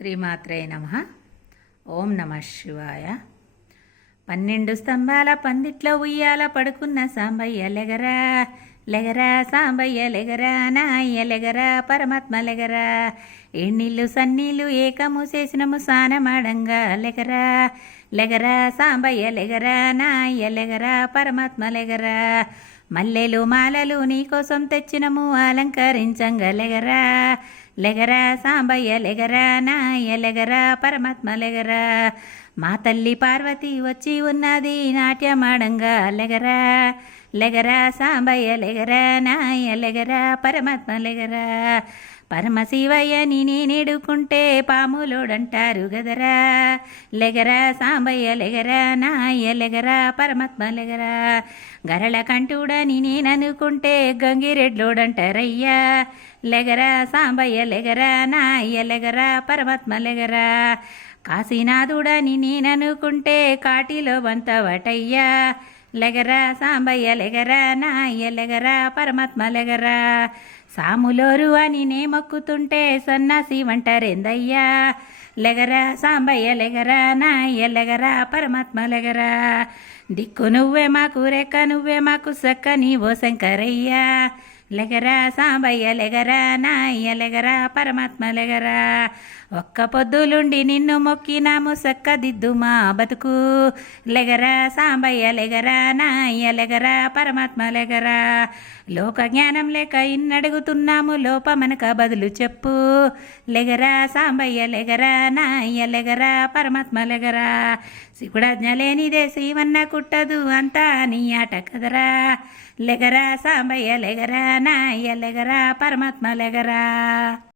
శ్రీమాత్రే నమ. ఓం నమ శివాయ. పన్నెండు స్తంభాల పందిట్లో ఉయ్యాల పడుకున్న సాంబయ్య లెగరా లెగరా సాంబయ్య లెగరా నాయ్య లెగరా పరమాత్మ లెగరా. ఎన్నీళ్ళు సన్నీళ్ళు ఏకము చేసినము సానమాడంగా లెగరా. లెగరా సాంబయ్య లెగరా నాయ్య లెగరా పరమాత్మ లెగరా మల్లెలు మాలలు నీకోసం తెచ్చినము అలంకరించంగా లెగరా లెగరా సాంబయ్య లెగరా నాయ లెగరా పరమాత్మ లెగరా మా తల్లి పార్వతి వచ్చి ఉన్నది నాట్యమాడంగా లెగరా లెగరా సాంబయ్య లెగరా నాయ లెగరా పరమాత్మ లెగరా పరమశివయ్యని నేనేడుకుంటే పాములోడంటారు గదరా. లెగరా సాంబయ్య లెగరా నాయ లెగరా పరమాత్మ లెగరా. గరళ కంటుడని నేననుకుంటే గంగిరెడ్లోడంటారయ్యా. లెగరా సాంబయ్య లెగరా నాయ లెగరా పరమాత్మ లెగరా. కాశీనాథుడని నేననుకుంటే కాటిలో వంతవటయ్యా. లెగరా సాంబయ్య లెగరా నాయ లెగరా పరమాత్మ లెగరా. సాములోరు అని నే మొక్కుతుంటే సన్నాసి వంటారేందయ్యా. లెగరా సాంబయ్య లెగరా నాయ లెగరా పరమాత్మ లెగరా. దిక్కు నువ్వే మాకు రెక్క నువ్వే మాకు సక్క నీవో శంకరయ్యా. లెగరా సాంబయ్య లెగరా నాయ్య లెగరా పరమాత్మ లెగరా. ఒక్క పొద్దులుండి నిన్ను మొక్కిన ముసక్క దిద్దు మా బతుకు. లెగరా సాంబయ్య లెగరా నాయ్య లెగరా పరమాత్మ లెగరా. లోక జ్ఞానం లేక ఇన్నడుగుతున్నాము లోపమనక బదులు చెప్పు. లెగరా సాంబయ్య లెగరా నాయ్య లెగరా పరమాత్మ లెగరా. శివుడాజ్ఞ లేనిదే శివన్న కుట్టదు అంతా నీ ఆట కదరా. లెగరా సాంబయ్య లెగరా నాయ్య పరమాత్మ లెగరా